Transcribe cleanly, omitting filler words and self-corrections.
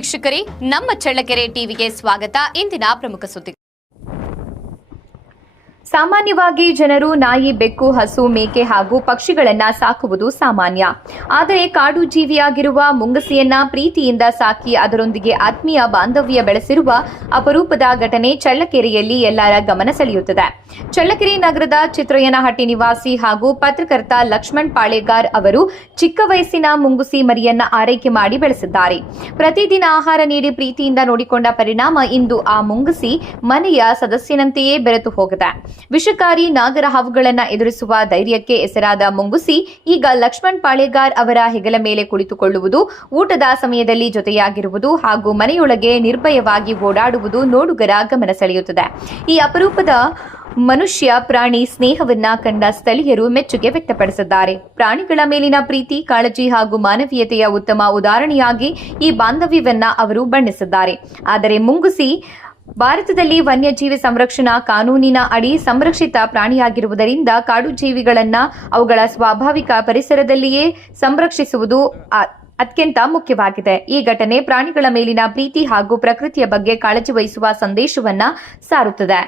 ವೀಕ್ಷಕರೇ, ನಮ್ಮ ಚಳ್ಳಕೆರೆ ಟಿವಿಗೆ ಸ್ವಾಗತ. ಇಂದಿನ ಪ್ರಮುಖ ಸುದ್ದಿ. ಸಾಮಾನ್ಯವಾಗಿ ಜನರು ನಾಯಿ, ಬೆಕ್ಕು, ಹಸು, ಮೇಕೆ ಹಾಗೂ ಪಕ್ಷಿಗಳನ್ನ ಸಾಕುವುದು ಸಾಮಾನ್ಯ. ಆದರೆ ಕಾಡು ಜೀವಿಯಾಗಿರುವ ಮುಂಗಸಿಯನ್ನ ಪ್ರೀತಿಯಿಂದ ಸಾಕಿ ಅದರೊಂದಿಗೆ ಆತ್ಮೀಯ ಬಾಂಧವ್ಯ ಬೆಳೆಸಿರುವ ಅಪರೂಪದ ಘಟನೆ ಚಳ್ಳಕೆರೆಯಲ್ಲಿ ಎಲ್ಲರ ಗಮನ ಸೆಳೆಯುತ್ತದೆ. ಚಳ್ಳಕೆರೆ ನಗರದ ಚಿತ್ರಯ್ಯನಹಟ್ಟಿ ನಿವಾಸಿ ಹಾಗೂ ಪತ್ರಕರ್ತ ಲಕ್ಷ್ಮಣ್ ಪಾಳೇಗಾರ್ ಅವರು ಚಿಕ್ಕ ವಯಸ್ಸಿನ ಮುಂಗುಸಿ ಮರಿಯನ್ನ ಆರೈಕೆ ಮಾಡಿ ಬೆಳೆಸಿದ್ದಾರೆ. ಪ್ರತಿದಿನ ಆಹಾರ ನೀಡಿ ಪ್ರೀತಿಯಿಂದ ನೋಡಿಕೊಂಡ ಪರಿಣಾಮ ಇಂದು ಆ ಮುಂಗುಸಿ ಮನೆಯ ಸದಸ್ಯನಂತೆಯೇ ಬೆರೆತು ಹೋಗಿದೆ. ವಿಷಕಾರಿ ನಾಗರ ಹಾವುಗಳನ್ನು ಎದುರಿಸುವ ಧೈರ್ಯಕ್ಕೆ ಹೆಸರಾದ ಮುಂಗುಸಿ ಈಗ ಲಕ್ಷ್ಮಣ್ ಪಾಳೇಗಾರ್ ಅವರ ಹೆಗಲ ಮೇಲೆ ಕುಳಿತುಕೊಳ್ಳುವುದು, ಊಟದ ಸಮಯದಲ್ಲಿ ಜೊತೆಯಾಗಿರುವುದು ಹಾಗೂ ಮನೆಯೊಳಗೆ ನಿರ್ಭಯವಾಗಿ ಓಡಾಡುವುದು ನೋಡುಗರ ಗಮನ ಸೆಳೆಯುತ್ತದೆ. ಈ ಅಪರೂಪದ ಮನುಷ್ಯ ಪ್ರಾಣಿ ಸ್ನೇಹವನ್ನ ಕಂಡ ಸ್ಥಳೀಯರು ಮೆಚ್ಚುಗೆ ವ್ಯಕ್ತಪಡಿಸಿದ್ದಾರೆ. ಪ್ರಾಣಿಗಳ ಮೇಲಿನ ಪ್ರೀತಿ, ಕಾಳಜಿ ಹಾಗೂ ಮಾನವೀಯತೆಯ ಉತ್ತಮ ಉದಾಹರಣೆಯಾಗಿ ಈ ಬಾಂಧವ್ಯವನ್ನ ಅವರು ಬಣ್ಣಿಸಿದ್ದಾರೆ. ಆದರೆ ಮುಂಗುಸಿ ಭಾರತದಲ್ಲಿ ವನ್ಯಜೀವಿ ಸಂರಕ್ಷಣಾ ಕಾನೂನಿನ ಅಡಿ ಸಂರಕ್ಷಿತ ಪ್ರಾಣಿಯಾಗಿರುವುದರಿಂದ ಕಾಡು ಜೀವಿಗಳನ್ನ ಅವುಗಳ ಸ್ವಾಭಾವಿಕ ಪರಿಸರದಲ್ಲಿಯೇ ಸಂರಕ್ಷಿಸುವುದು ಅತ್ಯಂತ ಮುಖ್ಯವಾಗಿದೆ. ಈ ಘಟನೆ ಪ್ರಾಣಿಗಳ ಮೇಲಿನ ಪ್ರೀತಿ ಹಾಗೂ ಪ್ರಕೃತಿಯ ಬಗ್ಗೆ ಕಾಳಜಿ ವಹಿಸುವ ಸಂದೇಶವನ್ನ ಸಾರುತ್ತದೆ.